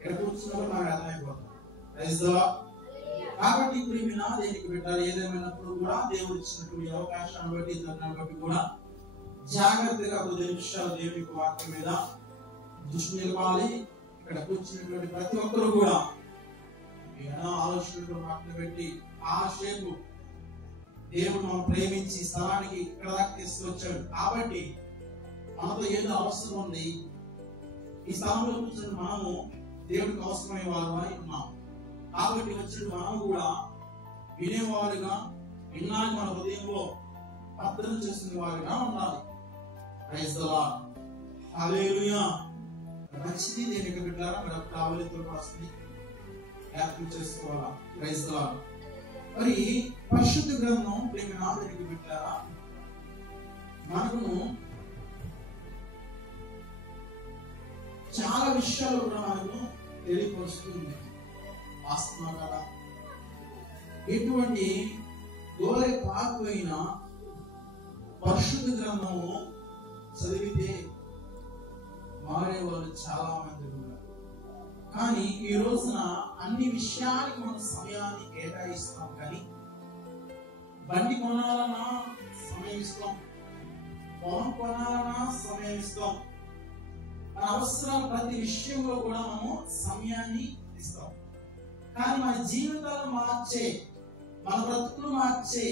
ఇక్కడ కూర్చున్నప్పుడు మనకు అర్థమైపోతుంది. కాబట్టి ఇప్పుడు మీ నా దేనికి పెట్టాలి, ఏదేమైనప్పుడు కూడా దేవుడు ఇచ్చినటువంటి అవకాశాన్ని బట్టి దాన్ని బట్టి కూడా జాగ్రత్తగా 10 నిమిషాలు దేవుని వాక్యం మీద దృష్టి నిలపాలి. ఇక్కడ కూర్చున్నటువంటి ప్రతి ఒక్కరు కూడా ఆలోచనలు మాటలు పెట్టి ఆ సేపు దేవుడు మనం ప్రేమించి స్థలానికి ఇక్కడ దాకా తీసుకొచ్చాడు కాబట్టి మనతో ఏదో అవసరం ఉంది. ఈ స్థలంలో కూర్చొని మనము దేవుడికి అవసరమైన వారు అని ఉన్నాం. కాబట్టి వచ్చిన మనం కూడా వినేవారుగా, విన్నాన్ని మన హృదయంలో అర్థం చేసిన వారుగా ఉండాలి. Praise the lord. హల్లెలూయా. మంచిది దేనికి బిడ్డలారా, మనకు కావలితో వస్తుంది, జ్ఞాపకం చేసుకోవాలా. Praise the lord. మరి పరిశుద్ధ గ్రంథం ప్రేమ నాదరికి బిడ్డలారా, మనకు చాలా విషయాలు కూడా మనకు తెలియపరుస్తుంది. వాస్తవం కదా, ఎటువంటి గోరె పాకువైన పరిశుద్ధ గ్రంథము చదివితే మారే వాళ్ళు చాలా మంది ఉన్నారు. కానీ ఈ రోజున అన్ని విషయానికి మనం సమయాన్ని కేటాయిస్తాం. కానీ బండి కొనాలన్నా సమయం ఇస్తాం, పొలం కొనాలన్నా సమయం ఇస్తాం, మన అవసరాలు ప్రతి విషయంలో కూడా మనము సమయాన్ని ఇస్తాం. కానీ మన జీవితాలు మార్చే, మన బ్రతుకులు మార్చే,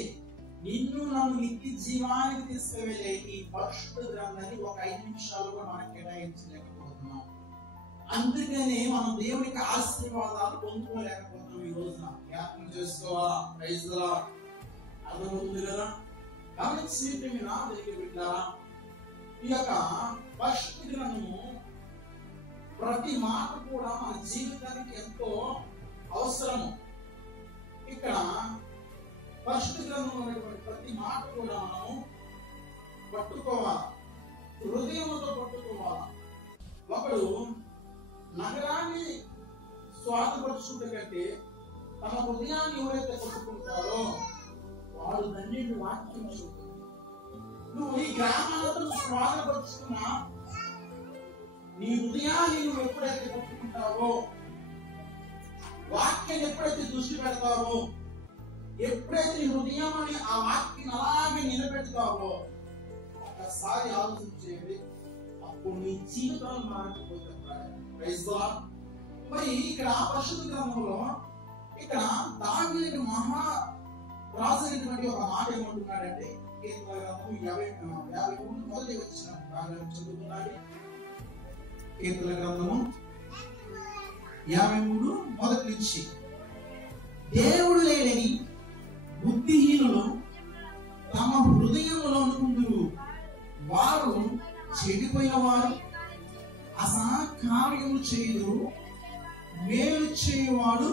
నిన్ను నన్ను నిత్య జీవానికి తీసుకువెళ్ళే ఈ పరిశుద్ధ గ్రంథాన్ని ఒక 5 నిమిషాలు కూడా మనం కేటాయించలేకపోతున్నాం. అందుకనే మనం దేవునికి ఆశీర్వాదాలు పొందుకోలేకపోతున్నాం. ఈ రోజున జ్ఞాపకం చేసుకోవాలా. Praise the lord. అర్థమవుతుంది కదా. కాబట్టి స్నేహితులు నా దగ్గర పెట్టారా, ఈ యొక్క పరిశుద్ధ గ్రంథము ప్రతి మాట కూడా మన జీవితానికి ఎంతో అవసరము. ఇక్కడ పరిశుద్ధ గ్రంథంలో ఉన్నటువంటి ప్రతి మాట కూడా మనము పట్టుకోవాలి, హృదయంతో పట్టుకోవాలి. ఒకడు నగరాన్ని స్వాధపరుచుకుంటే కంటే తమ హృదయాన్ని ఎవరైతే పట్టుకుంటారో వాడు ధన్యుడు. వాక్యం చూస్తుంది. నువ్వు ఈ గ్రామాలతో స్వాధపరుచుకున్నా నీ హృదయాన్ని నువ్వు ఎప్పుడైతే పట్టుకుంటావో, వాక్యం ఎప్పుడైతే దృష్టి పెడతావో, ఎప్పుడైతే నీ హృదయం అని ఆ వాక్యం అలాగే నిలబెడతావో, ఒకసారి ఆలోచన చేయండి, అప్పుడు నీ జీవితాలు మారిపోతాయి. Praise the lord. మరి ఇక్కడ పరిశుద్ధ గ్రంథంలో ఇక్కడ దావీదు మహా రాజు అయినటువంటి ఒక మాట ఏమంటున్నాడంటే, కీర్తన గ్రంథం 53 మొదటి వచ్చిన భాగం చదువుతున్నాడు. కీర్తన గ్రంథము 53 మొదటి నుంచి, దేవుడు లేడని బుద్ధిహీనులు తమ హృదయంలో అనుకుందురు, వారు చెడిపోయిన వారు, అసత్కార్యములు చేయుదురు, మేలు చేయువాడు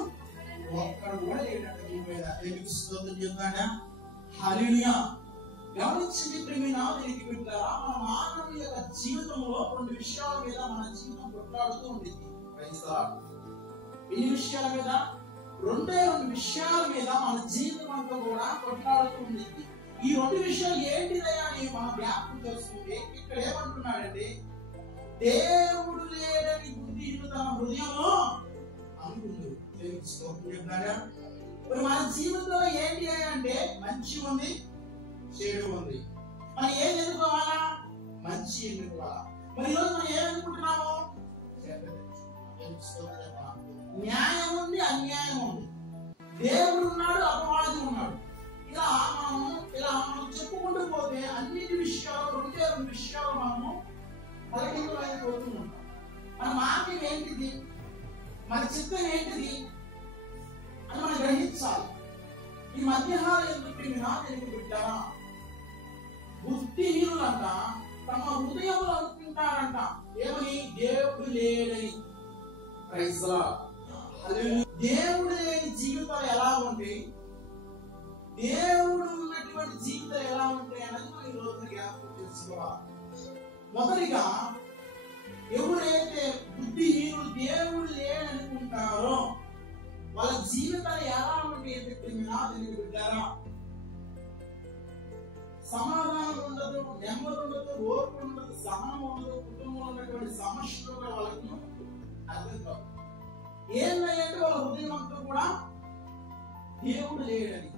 ఒక్కడు కూడా లేడంట భూమి మీద. దేవునికి స్తోత్రం చెప్తాడా. హల్లెలూయా. గమనించండి ప్రియమైన దేవుని బిడ్డలారా, మన మానవుని యొక్క జీవితంలో 2 విషయాల మీద మన జీవితం కొట్లాడుతూ ఉంటుంది. Praise the lord. ఈ విషయాల మీద 2 విషయాల మీద మన జీవితం అంతా కూడా కొట్లాడుతూ ఉంది. ఈ 2 విషయాలు ఏంటిదయ్యా అని మనం జ్ఞాపకం చేసుకుంటే ఇక్కడ ఏమంటున్నాడంటే, దేవుడు లేడని బుద్ధిహీనులు తమ హృదయంలో అనుకుంది. మరి మన జీవితంలో ఏంటి అంటే మంచి ఉంది, చెడు ఉంది. మనం ఏం ఎన్నుకోవాలా? మంచి ఎన్నుకోవాలా. మరి ఈరోజు మనం ఏమనుకుంటున్నాము? న్యాయం ఉంది, అన్యాయం ఉంది, దేవుడు ఉన్నాడు, అపవాది ఉన్నాడు. ఇలా మనం చెప్పుకుంటూ పోతే అన్నిటి విషయాలు 2 విషయాలు మనము పలకించలేకపోతూ ఉంటాం. మన మార్గం ఏంటిది, మన చిత్తం ఏంటిది అని మనం గ్రహించాలి. ఈ మధ్యాహ్నాలు ఎందుకు నాకెందుకు బిడ్డారా, బుద్ధిహీనులంట తమ హృదయంలో అనుకుంటారంట ఏమని, దేవుడు లేడని. Praise the lord. దేవుడు లేని జీవితాలు ఎలా ఉంటాయి, దేవుడు ఉన్నటువంటి జీవితాలు ఎలా ఉంటాయి అనేది మనం ఈ రోజున జ్ఞాపకం చేసుకోవాలి. మొదటిగా ఎవరైతే బుద్ధిహీనులు దేవుడు లేడనుకుంటారో వాళ్ళ జీవితాలు ఎలా ఉంటాయి అంటే బిడ్డారా, సమాధానం ఉండదు, నెమ్మది ఉండదు, ఓర్పు ఉండదు, సహనం ఉండదు, కుటుంబంలో ఉన్నటువంటి సమస్యలు వాళ్ళకి అర్థం కాదు. ఏంటంటే వాళ్ళ హృదయం అంతా కూడా దేవుడు లేడని.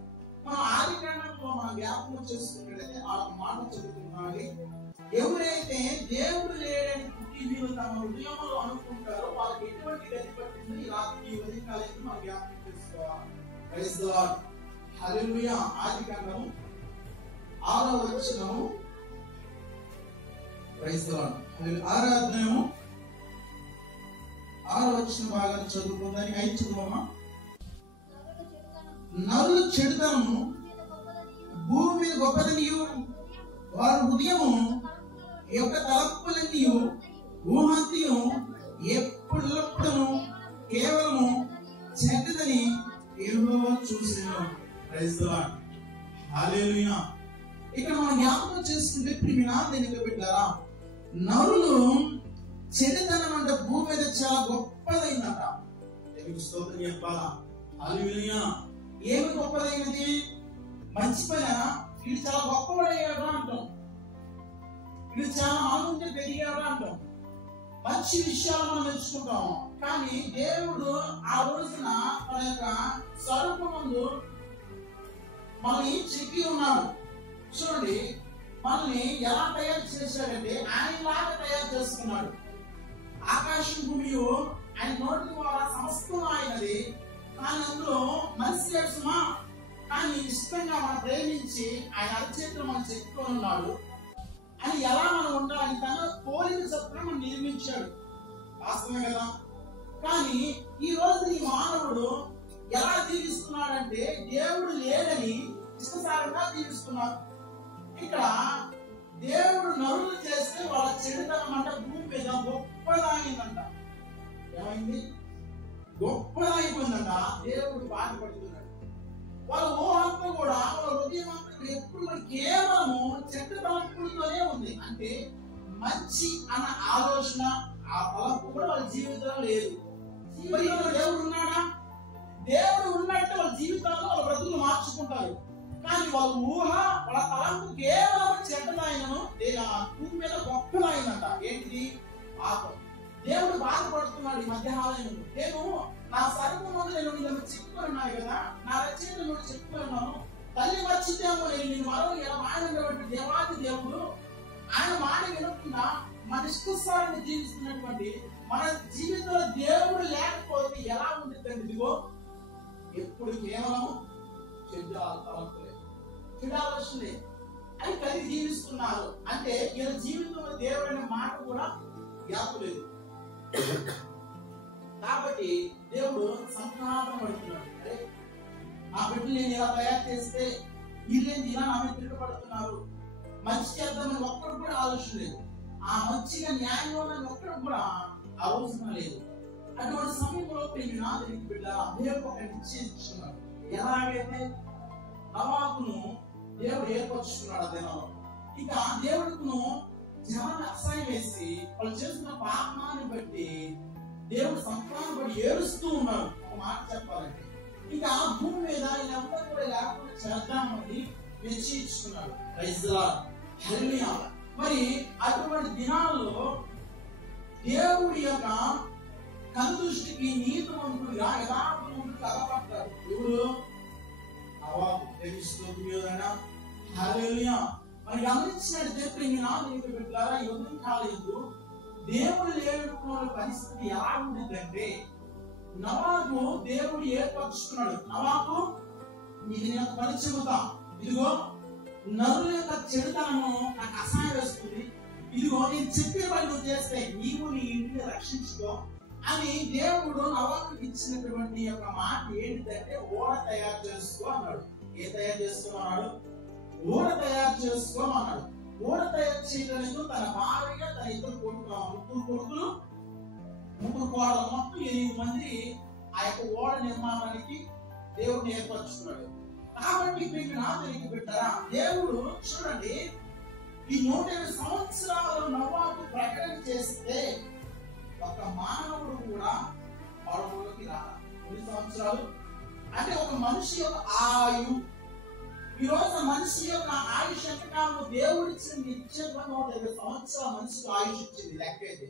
మనం ఆదికాండంలో మనం జ్ఞాపకం చేసుకున్నట్లయితే ఆ మాట చదువుతున్నాడు, ఎవరైతే దేవుడు లేడని పుట్టి వీళ్ళు తమ హృదయంలో అనుకుంటారో వాళ్ళకి ఎటువంటి గతి పట్టిందో ఈ రాత్రి ఈ ఉదయకాలం మనం జ్ఞాపకం చేసుకోవాలి. Praise the lord. హల్లెలూయా. ఆదికాండం 6వ వచనము. Praise the lord. హల్లెలూయా. 6వ అధ్యాయము 6వ వచనం భాగాన్ని చదువుకుందాం. 5 చదువుమా. నరులు చెడుతనము భూమి మీద గొప్పదనియు వారి హృదయము యొక్క తలంపులన్నీయు ఊహంతియు ఎప్పుడెప్పుడు కేవలము చెడ్డదని యెహోవా చూసెను. Praise the lord. హల్లెలూయా. ఇక్కడ మనం జ్ఞాపకం చేసుకుంటే ప్రియమైన దేవుని బిడ్డలారా, నరులు చెడుతనం అంటే భూమి మీద చాలా గొప్పదైందట. దేవునికి స్తోత్రం చెప్పాలా. హల్లెలూయా. ఏమి గొప్పదైనది? మంచి పని. వీడు చాలా గొప్పవాడయ్యాడు అంటాం, వీడు చాలా ఆనందంగా పెరిగాడు అంటాం, మంచి విషయాలు మనం మెచ్చుకుంటాం. కానీ దేవుడు ఆ రోజున తన యొక్క స్వరూపం ముందు మనల్ని చెక్కి ఉన్నాడు. చూడండి, మనల్ని ఎలా తయారు చేశాడంటే ఆయనలాగా తయారు చేసుకున్నాడు. ఆకాశం భూమి ఆయన నోటి ద్వారా సమస్తం ఆయనది. కానీ అందులో మనిషి సుమా, కానీ ఇష్టంగా మనం ప్రేమించి ఆయన అరచేతులు మనం చెప్పుకొని ఉన్నాడు అని ఎలా మనం ఉండాలని తన పోలిక చొప్పున మనం నిర్మించాడు. వాస్తవమే కదా. కానీ ఈ రోజు ఈ మానవుడు ఎలా జీవిస్తున్నాడంటే దేవుడు లేడని ఇష్టసారంగా జీవిస్తున్నాడు. ఇక్కడ దేవుడు నరులు చేస్తే వాళ్ళ చెడుతనం అంట భూమి మీద గొప్పదాయిందంట. ఏమైంది? గొప్పదాయిపోయిందంట. దేవుడు బాధపడుతున్నాడు. వాళ్ళ ఊహంతా కూడా వాళ్ళ హృదయం అంతా ఎప్పుడు కూడా కేవలము చెడ్డ తలంపులతోనే ఉంది. అంటే మంచి అన్న ఆలోచన ఆ తలంపు కూడా వాళ్ళ జీవితంలో లేదు. దేవుడు ఉన్నాడా? దేవుడు ఉన్నట్టు వాళ్ళ జీవితాల్లో వాళ్ళ బ్రతుకులు మార్చుకుంటారు. కానీ వాళ్ళ ఊహ వాళ్ళ తలంపు కేవలం చెడ్డదాయనను భూమి మీద గొప్పదాయిందంట. ఏంటిది? పాపం. దేవుడు బాధపడుతున్నాడు ఈ మధ్యాహ్నం. నేను నా సర్వము నేను నిన్ను చెప్పుకొని ఉన్నాను కదా, నా రచన నువ్వు చెప్పుకొని ఉన్నాను. తల్లి వచ్చితేమో నేను నిన్ను మరో ఎలా మాడినటువంటి దేవాది దేవుడు ఆయన మాట వినకుండా మన ఇష్టాన్ని జీవిస్తున్నటువంటి మన జీవితంలో దేవుడు లేకపోతే ఎలా ఉంటుందండి? ఇదిగో ఎప్పుడు కేవలం చెడ్డ తలంపులే, చెడ్డ ఆలోచనలే అని కలిగి జీవిస్తున్నారు. అంటే వీళ్ళ జీవితంలో దేవుడు అనే మాట కూడా వ్యాపలేదు. కాబట్టి దేవుడు సంతాపం పడుతున్నాడు. అరే, ఆ బిడ్డలు నేను ఇలా తయారు చేస్తే వీళ్ళేంటి ఇలా నా మీద తిరగబడుతున్నారు, మంచి చేద్దామని ఒక్కడు కూడా ఆలోచన లేదు. ఆ మంచిగా న్యాయంగా ఒక్కడు కూడా ఆలోచన లేదు. అటువంటి సమయంలో దేవునికి బిడ్డ దేవుడు ఒక నిశ్చయించుకున్నాడు. ఎలాగైతే నవాబును దేవుడు ఏర్పరుచుకున్నాడు ఆ దినంలో. ఇక దేవుడును జనాన్ని అసహ్యం వేసి వాళ్ళు చేస్తున్న పాపాన్ని బట్టి దేవుడు సంతానం పడి ఏడుస్తూ ఉన్నాడు. ఒక మాట చెప్పాలంటే ఇక ఆ భూమి మీద వీళ్ళంతా కూడా లేకుండా చేద్దామని నిశ్చయించుకున్నాడు. Praise the lord. హల్లెలూయా. మరి అటువంటి దినాల్లో దేవుడి యొక్క కనుదృష్టికి నీతిమంతుడిగా యథార్థవంతుడిగా కనపడతాడు. ఎవరు? నవాబు. హల్లెలూయా. మరి గమనించినట్టు దేవునికి బిడ్డలారా, ఈ ఉదయం కాలేదు దేవుడు లేని పరిస్థితి ఎలా ఉంటుందంటే, నవాబు దేవుడు ఏర్పరుచుకున్నాడు. నవాబు, ఇది నేను పని చెబుతా, ఇదిగో నరుల యొక్క చెడుతనము నాకు అసహాయం వేస్తుంది, ఇదిగో నేను చెప్పిన పని నువ్వు చేస్తే నీవు నీ ఇంటిని రక్షించుకో అని దేవుడు నవాబుకి ఇచ్చినటువంటి యొక్క మాట ఏంటిదంటే, ఓడ తయారు చేసుకో అన్నాడు. ఏ తయారు చేసుకోమన్నాడు? ఓడ తయారు చేసుకోమన్నాడు. ఓడ తయారు చేయడానికి తన భార్య, తన ఇద్దరు కొడుకులు, ముగ్గురు కోడలు, మొత్తం 8 మంది ఆ యొక్క ఓడ నిర్మాణానికి దేవుడిని ఏర్పరచుకున్నాడు. కాబట్టి మీకు నాదరికి పెట్టారా? దేవుడు చూడండి, ఈ 150 సంవత్సరాలు నవాబు ప్రకటన చేస్తే ఒక మానవుడు కూడా పడవలోకి రాల. 10 సంవత్సరాలు అంటే ఒక మనిషి యొక్క ఆయు. ఈ రోజు మనిషి యొక్క ఆయుష్ ఎంతకాలము దేవుడు ఇచ్చిన నిత్యంగా 150 సంవత్సరాల మనిషికి ఆయుష్ ఇచ్చింది లెక్క అయితే.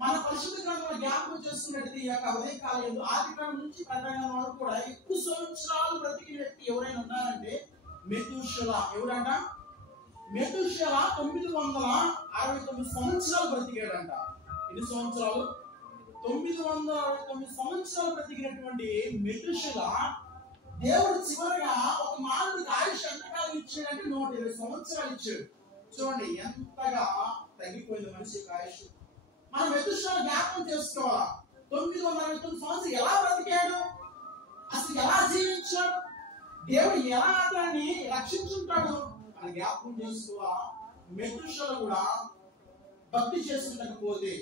మన పరిశుద్ధ గ్రంథంలో జ్ఞాపకం చేసుకున్నట్టు ఈ యొక్క ఉదయకాలం ఆదికాలం నుంచి ప్రకటన వరకు కూడా ఎక్కువ సంవత్సరాలు బ్రతికిన వ్యక్తి ఎవరైనా ఉన్నారంటే మెతూషెలా. ఎవరంట? మెతూషెలా 969 సంవత్సరాలు బ్రతికాడంట. ఎన్ని సంవత్సరాలు? 969 సంవత్సరాలు బ్రతికినటువంటి మెతూషెలా దేవుడు చివరిగా ఒక మానవుడికి ఆయుష్ ఎంతకాలం ఇచ్చాడంటే 120 సంవత్సరాలు ఇచ్చాడు. చూడండి ఎంతగా తగ్గిపోయింది మనిషి యొక్క ఆయుష్. మనం మెతూషెలా జ్ఞాపకం చేసుకోవాలా. 969 సంవత్సరాలు ఎలా బ్రతికాడు, అసలు ఎలా జీవించాడు, దేవుడు ఎలా అతన్ని రక్షించుంటాడు అని జ్ఞాపకం చేసుకోవాలా. మెతూషెలా కూడా భక్తి చేసుకుంటకపోతే